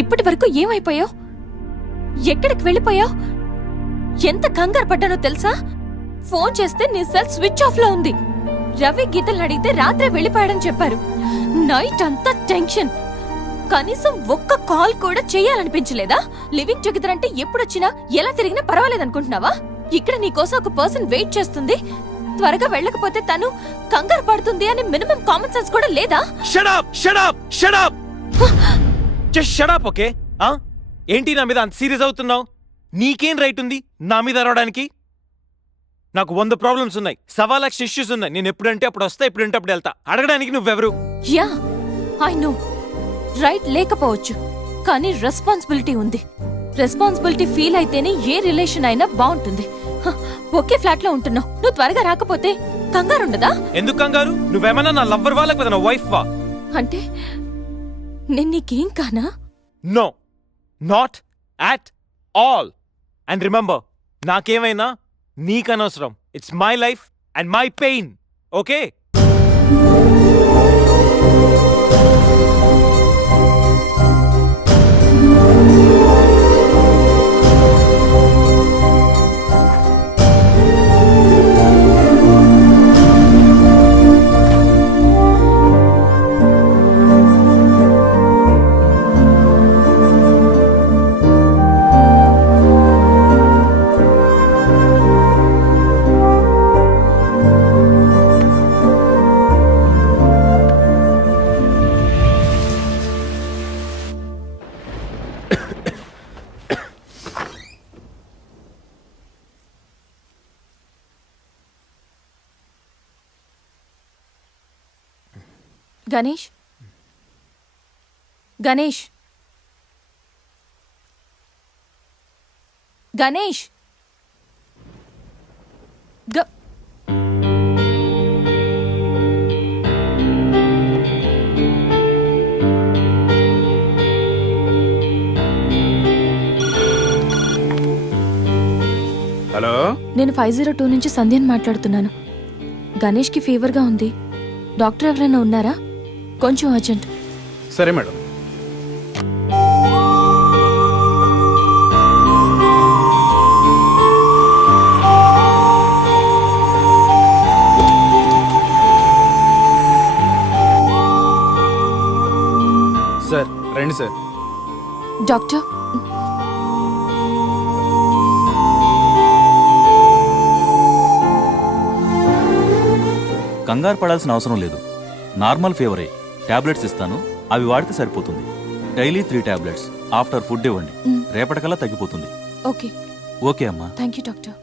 ఇప్పటి వరకు ఏమైపోయావు? ఎక్కడికి వెళ్ళిపోయావు? ఎంత కంగారు పడ్డానో తెలుసా? ఫోన్ చేస్తే నీ సెల్ స్విచ్ ఆఫ్ లో ఉంది. రవి గీతల్ని అడిగితే రాత్రే వెళ్ళిపోయాడని చెప్పారు. నైట్ అంతా టెన్షన్. కనీసం ఒక్క కాల్ కూడా చేయాలనిపించలేదా? లివింగ్ టుగెదర్ అంటే ఎప్పుడొచ్చినా ఎలా తిరిగినా పర్వాలేదనుకుంటున్నావా? ఇక్కడ నీకోసం ఒక పర్సన్ వెయిట్ చేస్తుంది. త్వరగా వెళ్ళకపోతే తను కంగారు పడుతుంది అని మినిమం కామన్ సెన్స్ కూడా లేదా? Shut up shut up shut up just shut up. Okay, ఏంటి నా మీద అంత సీరియస్ అవుతున్నావు? నీకేం రైట్ ఉంది నా మీద అరవడానికి? నాకు 100 ప్రాబ్లమ్స్ ఉన్నాయి, 1,00,000 ఇష్యూస్ ఉన్నాయి. నేను ఎప్పుడంటే అప్పుడు వస్తా, ఎప్పుడంటే అప్పుడు వెళ్తా. అడగడానికి నువ్వెవరు? యా ఐ నో, రైట్ లేకపోవచ్చు, కానీ రెస్పాన్సిబిలిటీ ఉంది. రెస్పాన్సిబిలిటీ ఫీల్ అయితేనే ఏ రిలేషన్ అయినా బాగుంటుంది. ఒకే ఫ్లాట్ లో ఉంటున్నావు, నువ్వు త్వరగా రాకపోతే కంగారుండదా? ఎందుకు కంగారు? నువ్వేమన్నా నా లవ్వర్ వా లేకపోతే నా వైఫ్ వా? అంటే నేను నీకేం కానా? No, not at all. And remember, నాకేమైనా నీకనవసరం. It's my life and my pain. Okay? Ganesh, Ganesh, Ganesh, hello, నేను 502 నుంచి సంధ్యని మాట్లాడుతున్నాను. గణేష్కి ఫీవర్గా ఉంది. డాక్టర్ ఎవరైనా ఉన్నారా? కొంచెం అర్జెంట్. సరే మేడం. సార్ రండి సార్. డాక్టర్, కంగారు పడాల్సిన అవసరం లేదు. నార్మల్ ఫీవరే. టాబ్లెట్స్ ఇస్తాను, అవి వాడితే సరిపోతుంది. Daily 3 tablets. ఆఫ్టర్ ఫుడ్ ఇవ్వండి, రేపటికల్లా తగ్గిపోతుంది. ఓకే. ఓకే అమ్మా. Thank you doctor.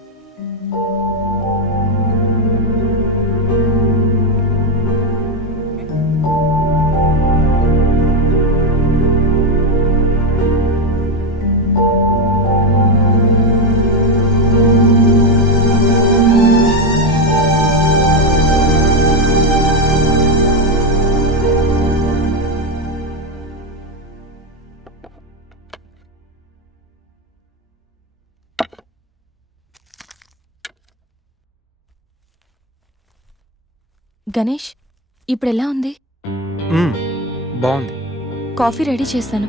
గణేష్, ఇప్పుడెలా ఉంది? బాగుంది. కాఫీ రెడీ చేశాను,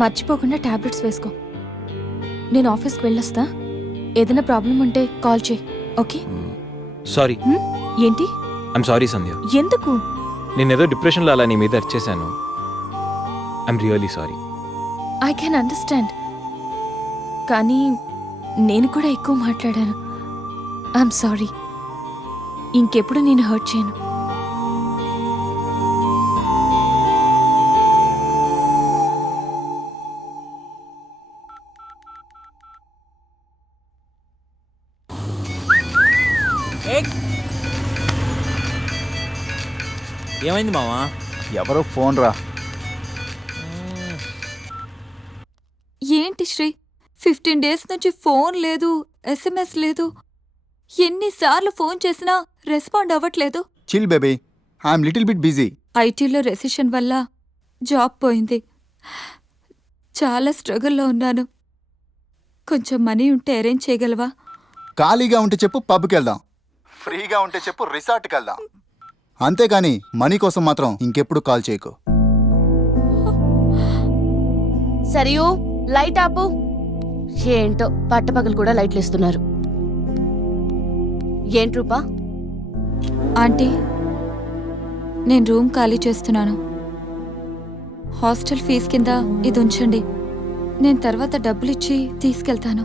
మర్చిపోకుండా టాబ్లెట్స్ వేసుకో. నేను ఆఫీస్కి వెళ్ళొస్తా. ఏదైనా ప్రాబ్లం ఉంటే కాల్ చేయి. ఓకే? సారీ. ఏంటి? I'm sorry Sandhya. ఎందుకు? నేనేదో డిప్రెషన్లో అలా నీ మీద అరిచేశాను. I'm really sorry. I can understand, కానీ నేను కూడా ఎక్కువ మాట్లాడాను. I'm sorry. ఇంకెప్పుడు నేను హర్ట్ చేయను. ఏమైంది మావా? ఎవరో ఫోన్ రా. ఏంటి శ్రీ, 15 డేస్ నుంచి ఫోన్ లేదు, SMS లేదు. ఎన్నిసార్లు ఫోన్ చేసినా రెస్పాండ్ అవ్వట్లేదు. Chill baby, I'm little bit busy. ఐటీలో రెసిషన్ వల్ల జాబ్ పోయింది. చాలా స్ట్రగుల్లో ఉన్నాను. కొంచెం మనీ ఉంటే అరేంజ్ చేయగలవా? ఖాళీగా ఉంటే చెప్పు, పబ్కి వెళ్దాం. ఫ్రీగా ఉంటే చెప్పు, రిసార్ట్కి వెళ్దాం. అంతేగాని మనీ కోసం మాత్రం ఇంకెప్పుడు కాల్ చేయకు. సరియు లైట్ ఆపు. ఏంటో పట్టపగలు కూడా లైట్లు ఇస్తున్నారు. ఏంటి రూపా? ఆంటీ, నేను రూమ్ ఖాళీ చేస్తున్నాను. హాస్టల్ ఫీజు కింద ఇది ఉంచండి. నేను తర్వాత డబ్బులిచ్చి తీసుకెళ్తాను.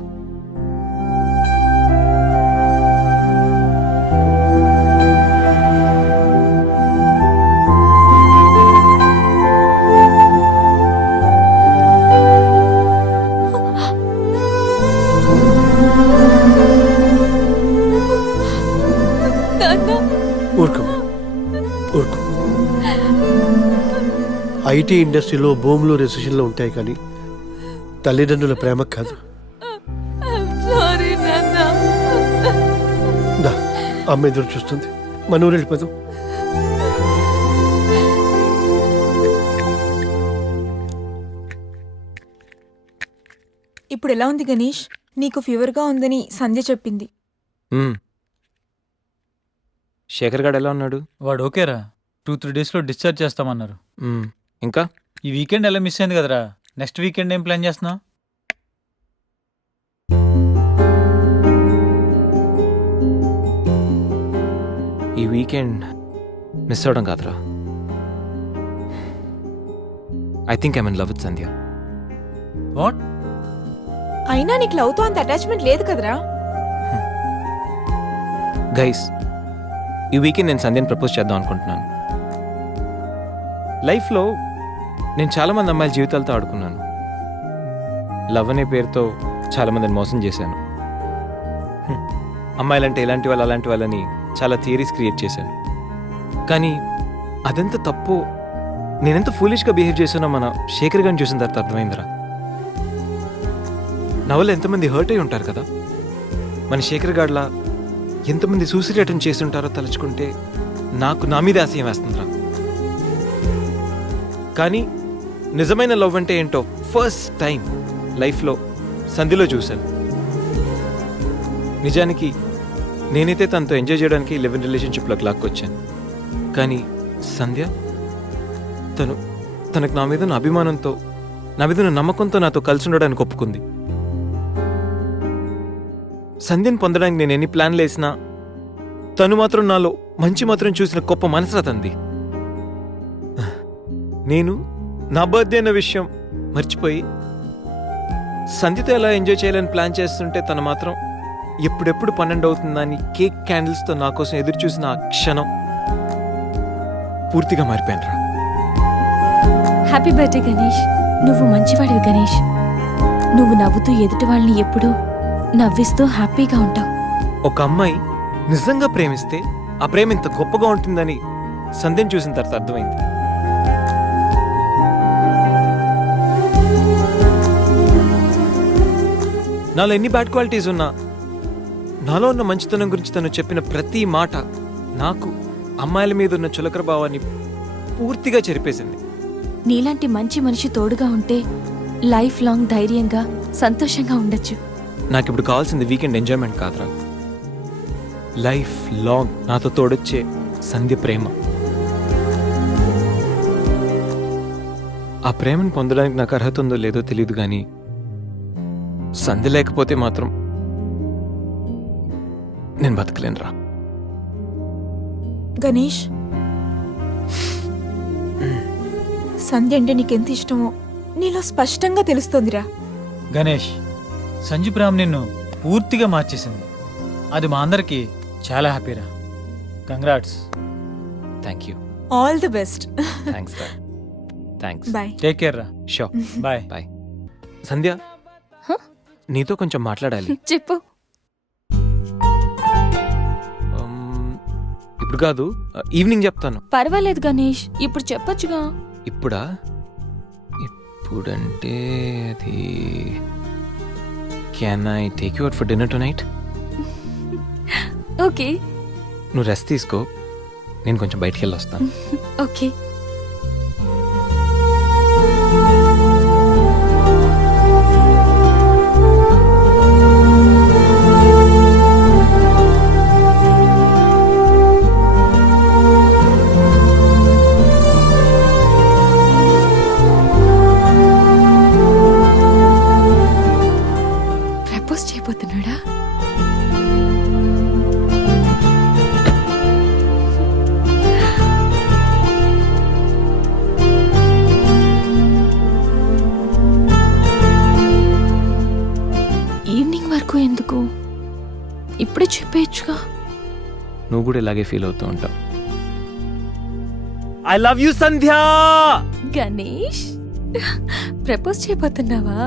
ఊరుకో ఊరుకో. ఐటీ ఇండస్ట్రీలో భూములు రెసిషన్లో ఉంటాయి కానీ తల్లిదండ్రుల ప్రేమ కాదు. సారీ నాన్న. దా, అమ్మ ఎదురు చూస్తుంది. మన ఊరు వెళ్ళిపోదాం. ఇప్పుడు ఎలా ఉంది గణేష్? నీకు ఫీవర్గా ఉందని సంధ్య చెప్పింది. శేఖర్ గాడు ఎలా ఉన్నాడు? వాడు ఓకేరా, 2-3 డేస్లో డిశ్చార్జ్ చేస్తామన్నారు. ఇంకా ఈ వీకెండ్ ఎలా మిస్ అయింది కదరా, నెక్స్ట్ వీకెండ్ ఏం ప్లాన్ చేస్తున్నావు? ఈ వీకెండ్ మిస్ అవడం కాదురా. I think I'm in love with Sandhya. What? అయినా నీకు లవ్తో అంత అటాచ్మెంట్ లేదు కదరా. గైస్, ఈ వీకెండ్ నేను సంధ్యని ప్రపోజ్ చేద్దాం అనుకుంటున్నాను. లైఫ్లో నేను చాలామంది అమ్మాయిల జీవితాలతో ఆడుకున్నాను. లవ్ అనే పేరుతో చాలామందిని మోసం చేశాను. అమ్మాయిలంటే ఇలాంటి వాళ్ళు అలాంటి వాళ్ళని చాలా థియరీస్ క్రియేట్ చేశాను. కానీ అదెంత తప్పు, నేనెంత ఫూలిష్గా బిహేవ్ చేశానో మన శేఖర్ గారిని చూసిన తర్వాత అర్థమైందిరా. నా వల్ల ఎంతమంది హర్ట్ అయి ఉంటారు కదా. మన శేఖర్ గాడ్లా ఎంతమంది సూసైడ్ అటెంప్ట్ చేసి ఉంటారో తలుచుకుంటే నాకు నా మీద ఆశయం వేస్తుందిరా. కానీ నిజమైన లవ్ అంటే ఏంటో ఫస్ట్ టైం లైఫ్లో సంధిలో చూశాను. నిజానికి నేనైతే తనతో ఎంజాయ్ చేయడానికి లివ్ ఇన్ రిలేషన్షిప్లోకి లాక్కొచ్చాను. కానీ సంధ్య తనకు నా మీద ఉన్న అభిమానంతో, నా మీద ఉన్న నమ్మకంతో నాతో కలిసి ఉండడానికి ఒప్పుకుంది. సంధ్యను పొందడానికి నేను ఎన్ని ప్లాన్లు వేసినా తను మాత్రం నాలో మంచి మాత్రం చూసిన గొప్ప మనసురా తంది. నేను నా బర్త్డే అన్న విషయం మర్చిపోయి సంధ్యతో ఎలా ఎంజాయ్ చేయాలని ప్లాన్ చేస్తుంటే తను మాత్రం ఎప్పుడెప్పుడు 12 అవుతుందని కేక్ క్యాండిల్స్తో నా కోసం ఎదురు చూసిన ఆ క్షణం పూర్తిగా మారిపోయాను రా. Happy birthday Ganesh. నువ్వు మంచివాడివి గణేష్. నువ్వు నవ్వుతూ ఎదుటి వాళ్ళని ఎప్పుడూ నవ్విస్తూ హ్యాపీగా ఉంటావు. ఒక అమ్మాయి నిజంగా ప్రేమిస్తే ఆ ప్రేమ ఇంత గొప్పగా ఉంటుందని సంధ్యను చూసిన తర్వాత అర్థమైంది. నాలో ఎన్ని బ్యాడ్ క్వాలిటీస్ ఉన్నా నాలో ఉన్న మంచితనం గురించి తను చెప్పిన ప్రతి మాట నాకు అమ్మాయిల మీద ఉన్న చులకర భావాన్ని పూర్తిగా చెరిపేసింది. నీలాంటి మంచి మనిషి తోడుగా ఉంటే లైఫ్ లాంగ్ ధైర్యంగా సంతోషంగా ఉండొచ్చు. నాకు ఇప్పుడు కావాల్సింది వీకెండ్ ఎంజాయ్మెంట్ కాదురా, లైఫ్ లాంగ్ నాతో తోడొచ్చే సంధ్య ప్రేమ. ఆ ప్రేమను పొందడానికి నాకు అర్హత ఉందో లేదో తెలియదు, కానీ సంధ్య లేకపోతే మాత్రం నేను బతకలేనురా. గణేష్, సంధ్య అంటే నీకెంత ఇష్టమో నీలో స్పష్టంగా తెలుస్తోందిరా. గణేష్, సంజు ప్రేమ నిన్ను పూర్తిగా మార్చేసింది. అది మా అందరికి చాలా హ్యాపీరా. Congrats. Thank you. All the best. Thanks రా. థ్యాంక్స్. బాయ్. టేక్ కేర్ రా. షో. బాయ్. బాయ్. సంధ్య, నీతో కొంచెం మాట్లాడాలి. చెప్పు. ఇప్పుడు కాదు, ఈవినింగ్ చెప్తాను. పర్వాలేదు గణేష్, ఇప్పుడు చెప్పొచ్చుగా. ఇప్పుడా? ఇప్పుడంటే అది can I take you out for dinner tonight? Okay. నువ్వు రెస్ట్ తీసుకో, నేను కొంచెం బయటికి వెళ్ళి వస్తాను. ఓకే. నువ్వు కూడా ఇలాగే ఫీల్ అవుతూ ఉంటావు. I love you Sandhya. Ganesh propose చేయబోతున్నావా?